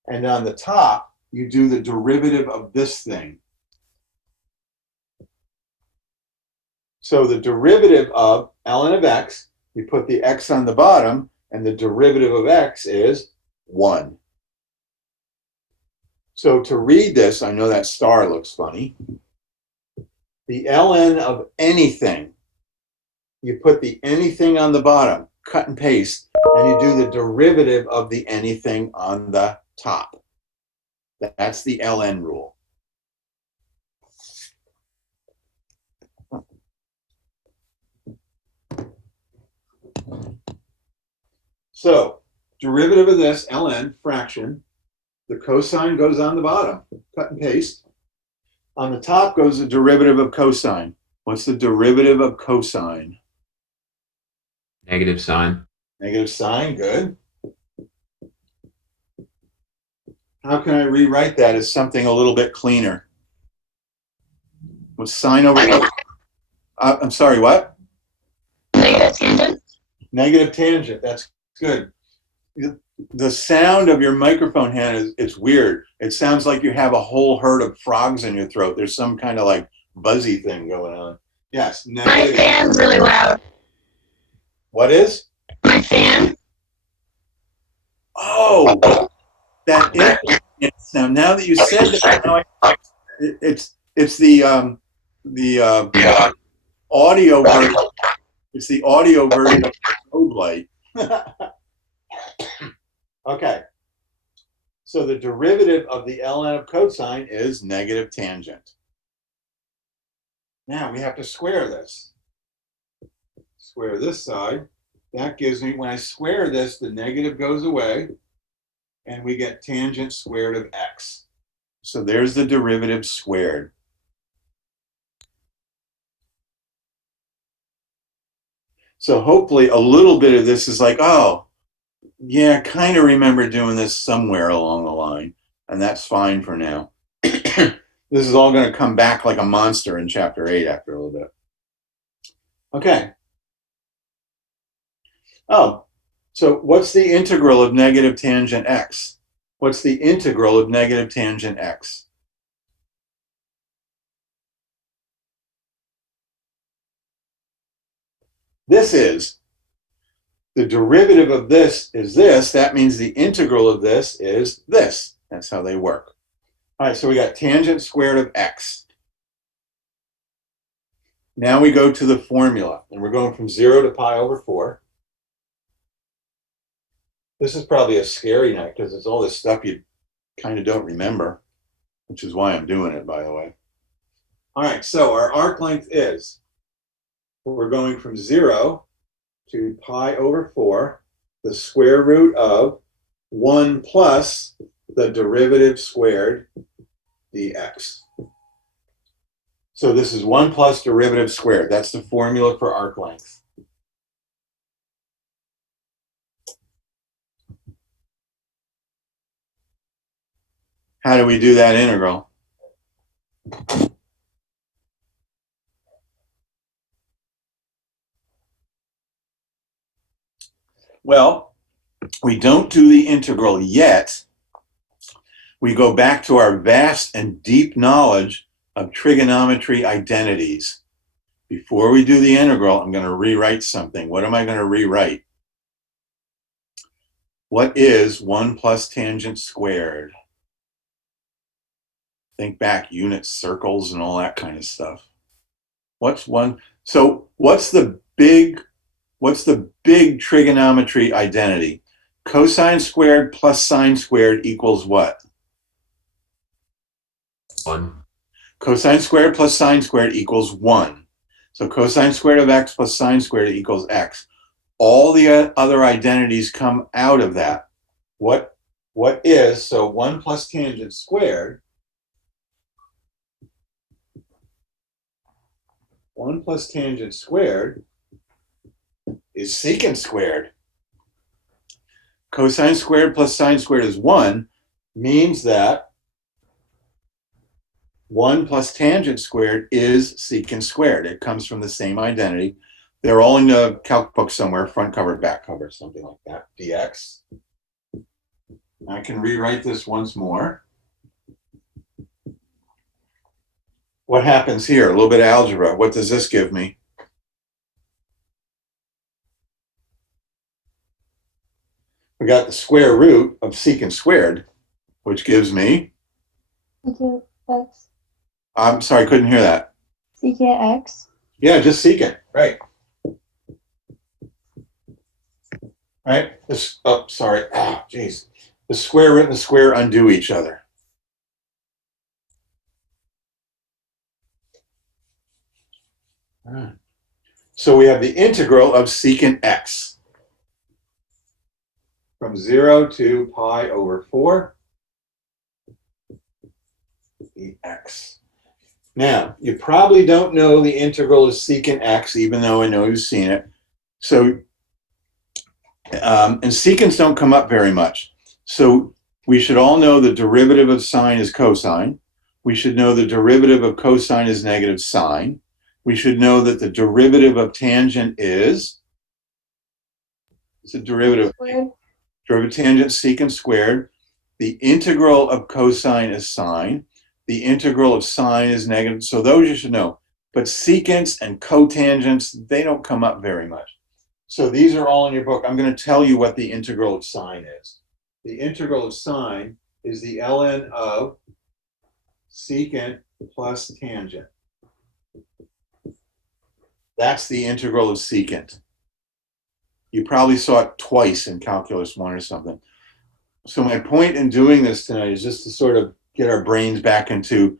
and on the top, you do the derivative of this thing. So the derivative of ln of x, you put the x on the bottom, and the derivative of x is 1. So to read this, I know that star looks funny. The ln of anything, you put the anything on the bottom, cut and paste, and you do the derivative of the anything on the top. That's the ln rule. So, derivative of this, ln, fraction, the cosine goes on the bottom, cut and paste. On the top goes the derivative of cosine. What's the derivative of cosine? Negative sign. Negative sine, good. how can I rewrite that as something a little bit cleaner? With sine over, I'm sorry, what? Negative tangent. Negative tangent, that's good. The sound of your microphone, Hannah, it's weird. It sounds like you have a whole herd of frogs in your throat. There's some kind of like buzzy thing going on. Yes, My negative. fan's really loud. What is? My fan. Oh, that is sound. Now that you said that, now it's the audio version. It's the audio version of strobe light. Okay. So the derivative of the ln of cosine is negative tangent. Now we have to square this. Square this side. That gives me, when I square this, the negative goes away, and we get tangent squared of x. So there's the derivative squared. So hopefully a little bit of this is like, oh, yeah, kind of remember doing this somewhere along the line, and that's fine for now. This is all going to come back like a monster in chapter 8 after a little bit. Okay. Oh, so what's the integral of negative tangent x? What's the integral of negative tangent x? This is. The derivative of this is this. That means the integral of this is this. That's how they work. All right, so we got tangent squared of x. Now we go to the formula, and we're going from 0 to pi over 4. This is probably a scary night because it's all this stuff you kind of don't remember, which is why I'm doing it, by the way. All right, so our arc length is, we're going from 0 to pi over 4, the square root of 1 plus the derivative squared dx. So this is 1 plus derivative squared. That's the formula for arc length. How do we do that integral? Well, we don't do the integral yet. We go back to our vast and deep knowledge of trigonometry identities. Before we do the integral, I'm going to rewrite something. What am I going to rewrite? What is 1 plus tangent squared? Think back, unit circles and all that kind of stuff. What's one? So what's the big trigonometry identity? Cosine squared plus sine squared equals what? 1. Cosine squared plus sine squared equals 1. So cosine squared of x plus sine squared equals x. All the other identities come out of that. What is, so 1 plus tangent squared, 1 plus tangent squared is secant squared. Cosine squared plus sine squared is 1, means that 1 plus tangent squared is secant squared. It comes from the same identity. They're all in the calc book somewhere, front cover, back cover, something like that, dx. I can rewrite this once more. What happens here? A little bit of algebra. What does this give me? We got the square root of secant squared, which gives me, Secant x. I'm sorry, couldn't hear that. Secant x. Yeah, just secant, right. Right? This, oh, sorry. Ah, geez. The square root and the square undo each other. All right. So we have the integral of secant x from 0 to pi over 4 dx. Now, you probably don't know the integral of secant x, even though I know you've seen it. So, and secants don't come up very much. So We should all know the derivative of sine is cosine. We should know the derivative of cosine is negative sine. We should know that the derivative of tangent is, it's a derivative Squared. of tangent secant squared. The integral of cosine is sine. The integral of sine is negative. So those you should know. But secants and cotangents, they don't come up very much. So these are all in your book. I'm going to tell you what the integral of sine is. The integral of sine is the ln of secant plus tangent. That's the integral of secant. You probably saw it twice in Calculus 1 or something. So my point in doing this tonight is just to sort of get our brains back into,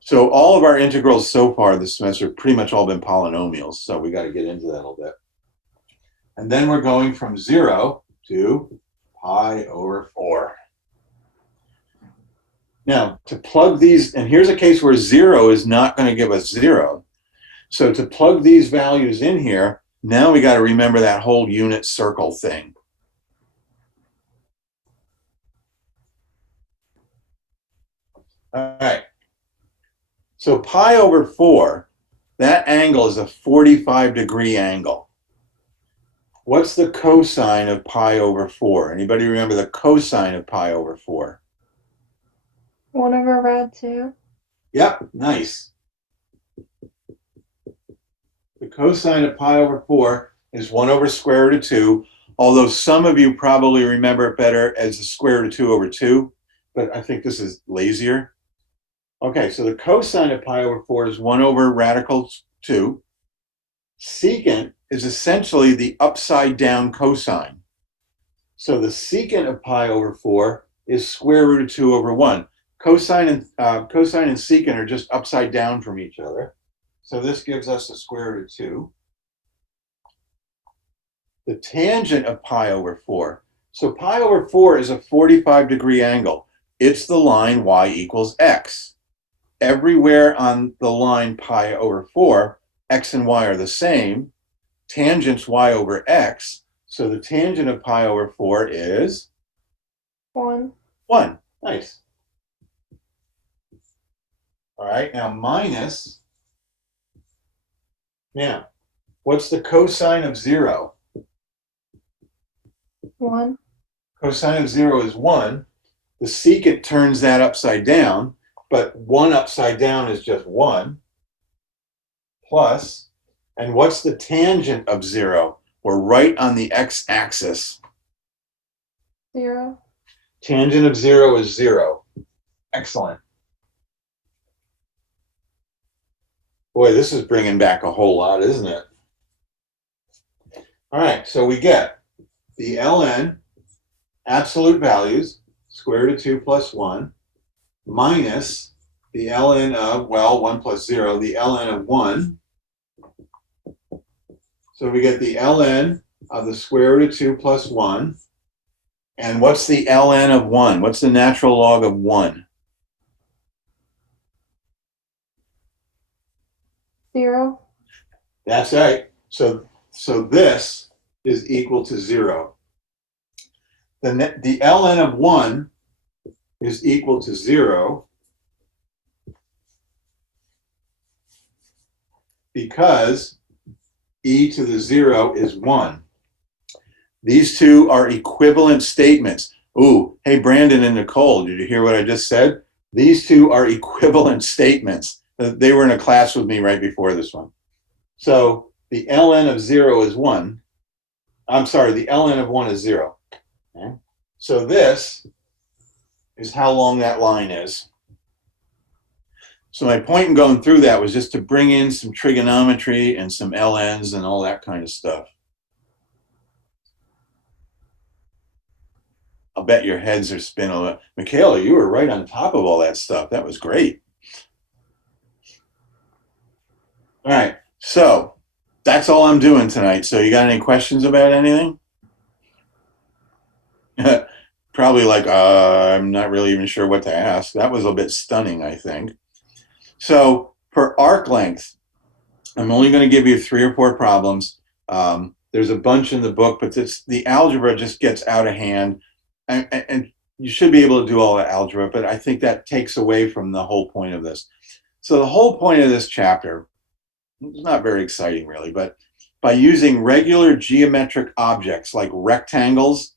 so all of our integrals so far this semester have pretty much all been polynomials, so we got to get into that a little bit. And then we're going from 0 to pi over 4. Now, to plug these, and here's a case where 0 is not going to give us 0. So to plug these values in here, now we got to remember that whole unit circle thing. All right. So pi over 4, that angle is a 45-degree angle. What's the cosine of pi over 4? Anybody remember the cosine of pi over 4? 1 over rad 2. Yep, nice. The cosine of pi over 4 is 1 over square root of 2, although some of you probably remember it better as the square root of 2 over 2, but I think this is lazier. Okay, so the cosine of pi over 4 is 1 over radical 2. Secant is essentially the upside down cosine. So the secant of pi over 4 is square root of 2 over 1. Cosine and secant are just upside down from each other. So this gives us the square root of 2. The tangent of pi over 4. So pi over 4 is a 45-degree angle. It's the line y equals x. Everywhere on the line pi over 4, x and y are the same. Tangent's y over x. So the tangent of pi over 4 is 1. 1. Nice. All right, now minus. Now, what's the cosine of 0? 1. Cosine of 0 is 1. The secant turns that upside down, but 1 upside down is just 1. Plus, and what's the tangent of 0? We're right on the x-axis. 0. Tangent of 0 is 0. Excellent. Boy, this is bringing back a whole lot, isn't it? All right, so we get the ln, absolute values, square root of 2 plus 1, minus the ln of, well, 1 plus 0, the ln of 1. So we get the ln of the square root of 2 plus 1. And what's the ln of 1? What's the natural log of 1? 0. That's right. So this is equal to 0. The ln of 1 is equal to 0 because e to the 0 is 1. These two are equivalent statements. Ooh, hey, Brandon and Nicole, did you hear what I just said? These two are equivalent statements. They were in a class with me right before this one. So the ln of 0 is 1. I'm sorry, the ln of 1 is 0. Okay? So this is how long that line is. So my point in going through that was just to bring in some trigonometry and some ln's and all that kind of stuff. I'll bet your heads are spinning. Michaela, you were right on top of all that stuff. That was great. All right, so that's all I'm doing tonight. So you got any questions about anything? Probably like, I'm not really even sure what to ask. That was a bit stunning, I think. So for arc length, I'm only going to give you 3 or 4 problems. There's a bunch in the book, but the algebra just gets out of hand. And you should be able to do all that algebra, but I think that takes away from the whole point of this. So the whole point of this chapter is not very exciting really, but by using regular geometric objects like rectangles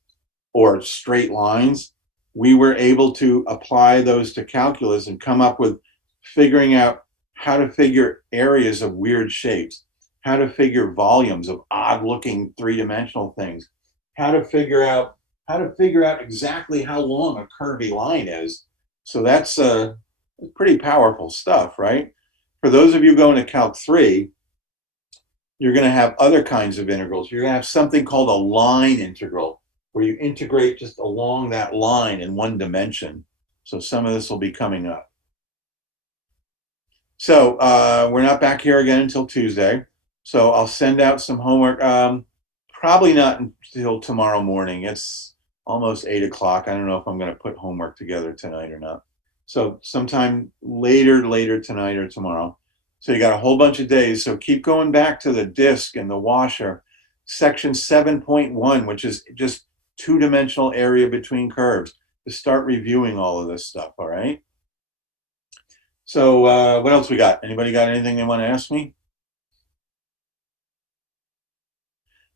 or straight lines, we were able to apply those to calculus and come up with figuring out how to figure areas of weird shapes, how to figure volumes of odd looking three-dimensional things, how to figure out exactly how long a curvy line is. So that's pretty powerful stuff, right? For those of you going to Calc 3, you're going to have other kinds of integrals. You're going to have something called a line integral, where you integrate just along that line in one dimension. So some of this will be coming up. So we're not back here again until Tuesday. So I'll send out some homework. Probably not until tomorrow morning. It's almost 8 o'clock. I don't know if I'm going to put homework together tonight or not. So sometime later tonight or tomorrow. So you got a whole bunch of days. So keep going back to the disk and the washer. Section 7.1, which is just two-dimensional area between curves, to start reviewing all of this stuff, all right? So what else we got? Anybody got anything they want to ask me?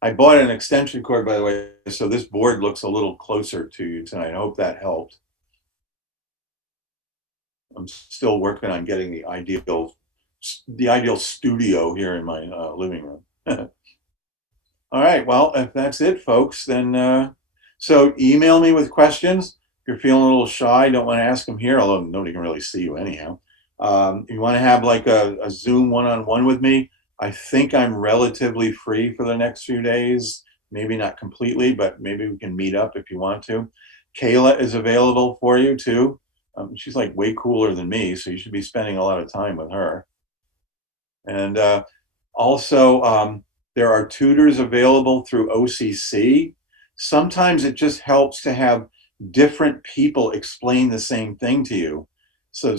I bought an extension cord, by the way, so this board looks a little closer to you tonight. I hope that helped. I'm still working on getting the ideal studio here in my living room. All right, well, if that's it, folks, then so email me with questions. If you're feeling a little shy, don't want to ask them here, although nobody can really see you anyhow. If you want to have like a Zoom one-on-one with me, I think I'm relatively free for the next few days. Maybe not completely, but maybe we can meet up if you want to. Kayla is available for you too. She's like way cooler than me, so you should be spending a lot of time with her. And also, there are tutors available through OCC. Sometimes it just helps to have different people explain the same thing to you. So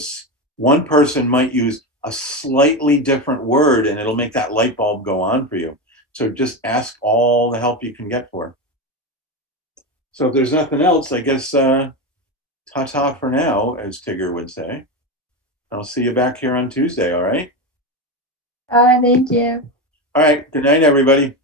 one person might use a slightly different word and it'll make that light bulb go on for you. So just ask all the help you can get for. So if there's nothing else, I guess ta-ta for now, as Tigger would say. I'll see you back here on Tuesday, all right? Thank you. All right, good night, everybody.